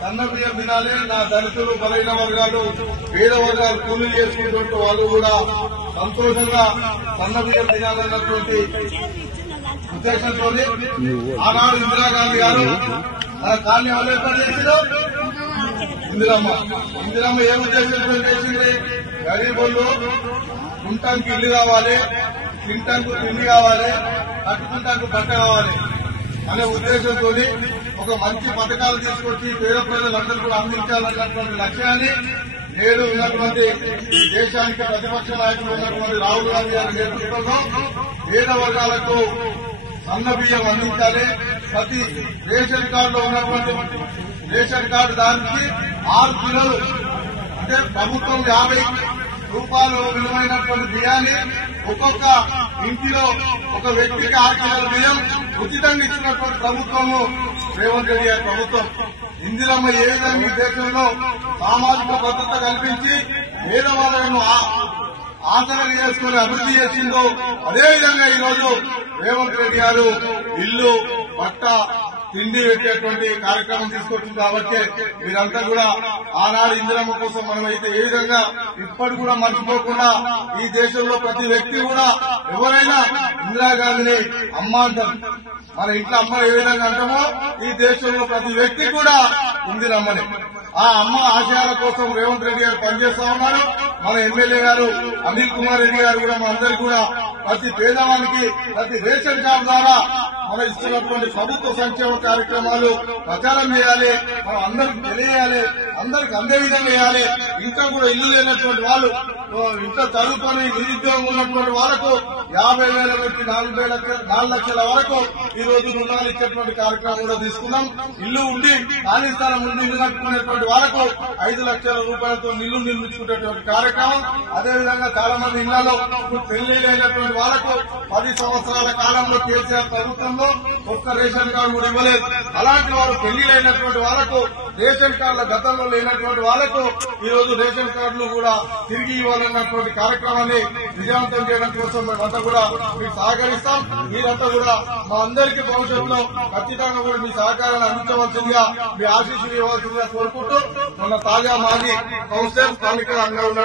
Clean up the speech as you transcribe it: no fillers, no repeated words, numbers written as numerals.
సన్న బియ్యం తినాలి, నా దళితులు బలైన వర్గాలు పేద వర్గాలు కూలీలు చేసుకుంటుంటే వాళ్ళు కూడా సంతోషంగా సన్న బియ్యం తినాలన్నటువంటి ఉద్దేశంతో ఆనాడు ఇందిరాగాంధీ గారు మన కాలనీ ఆలోచన చేసిందో ఇందిరమ్మ ఏ ఉద్దేశంతో చేసింది? గరీబులు కుంటానికి ఇల్లు కావాలి, తింటానికి తిండి కావాలి, కట్టుకుంటానికి బట్ట కావాలి అనే ఉద్దేశంతో ఒక మంచి పథకాలు తీసుకొచ్చి పేద ప్రజలందరూ కూడా అందించాలన్నటువంటి లక్ష్యాన్ని నేడు ఉన్నటువంటి ఈ దేశానికి ప్రతిపక్ష నాయకులు ఉన్నటువంటి రాహుల్ గాంధీ గారి నేతృత్వంలో పేద వర్గాలకు సన్న బియ్యం అందించాలి. ప్రతి రేషన్ కార్డులో ఉన్నటువంటి రేషన్ కార్డు దానికి 6 కిలోలు అంటే ప్రభుత్వం 50 రూపాయలు విలువైనటువంటి బియ్యాన్ని ఒక్కొక్క ఇంటిలో ఒక వ్యక్తికి 6 కిలోల బియ్యం ఉచితంగా ఇచ్చినటువంటి ప్రభుత్వము రేవంత్ రెడ్డి గారి ప్రభుత్వం. ఇందిరమ్మ ఏ విధంగా ఈ దేశంలో సామాజిక భద్రత కల్పించి పేదవాళ్లను ఆసరా చేసుకుని అభివృద్ధి చేసిందో అదేవిధంగా ఈరోజు రేవంత్ రెడ్డి గారు ఇల్లు బట్ట తిండి పెట్టేటువంటి కార్యక్రమం తీసుకొచ్చింది. కాబట్టి మీరంతా కూడా ఆనాడు ఇందిరమ్మ కోసం మనమైతే ఏ విధంగా ఇప్పటి కూడా మర్చిపోకుండా ఈ దేశంలో ప్రతి వ్యక్తి కూడా ఎవరైనా ఇందిరాగాంధీని అమ్మ అంటారు. మన ఇంట్లో అమ్మ ఏ విధంగా అంటామో ఈ దేశంలో ప్రతి వ్యక్తి కూడా ఇందిరమ్మని ఆ అమ్మ ఆశయాల కోసం రేవంత్ రెడ్డి గారు పనిచేస్తా ఉన్నారు. మన ఎమ్మెల్యే గారు అనిల్ కుమార్ రెడ్డి గారు కూడా మనందరికీ కూడా ప్రతి పేదవానికి ప్రతి రేషన్ కార్డు ద్వారా మనం ఇస్తున్నటువంటి ప్రభుత్వ సంక్షేమ కార్యక్రమాలు ప్రచారం చేయాలి, మనం అందరికి తెలియజేయాలి, అందరికి అందే విధంగా చేయాలి. ఇంకా కూడా ఇల్లు లేనటువంటి వాళ్ళు, ఇంకా చదువుకొని నిరుద్యోగం ఉన్నటువంటి వాళ్ళకు 50,000 నుంచి 4 లక్షల వరకు ఈ రోజు రుణాలు ఇచ్చేటువంటి కార్యక్రమం కూడా తీసుకున్నాం. ఇల్లు ఉండి ఖాళీ స్థలం ఉండి ఇల్లు కట్టుకునేటువంటి వాళ్ళకు 5 లక్షల రూపాయలతో ఇల్లు నిర్మించుకునేటువంటి కార్యక్రమం. అదేవిధంగా చాలా మంది ఇళ్లలో పెళ్లిళ్ళైనటువంటి వాళ్ళకు 10 సంవత్సరాల కాలంలో కేసీఆర్ ప్రభుత్వంలో ఒక్క రేషన్ కార్డు కూడా ఇవ్వలేదు. అలాంటి వారు పెళ్లిళ్ళైనటువంటి వాళ్ళకు రేషన్ కార్డుల గతంలో లేనటువంటి వాళ్ళకు ఈ రోజు రేషన్ కార్డులు కూడా తిరిగి ఇవ్వాలన్నటువంటి కార్యక్రమాన్ని విజయవంతం చేయడం కోసం మేమంతా కూడా మీకు సహకరిస్తాం. మీరంతా కూడా మా అందరికీ భవిష్యత్తులో ఖచ్చితంగా కూడా మీ సహకారాన్ని అందించవలసిందిగా, మీ ఆశీస్సులు ఇవ్వాల్సిందిగా కోరుకుంటూ మొన్న తాజా మాజీ కౌన్సిలర్ స్థానికంగా ఉన్న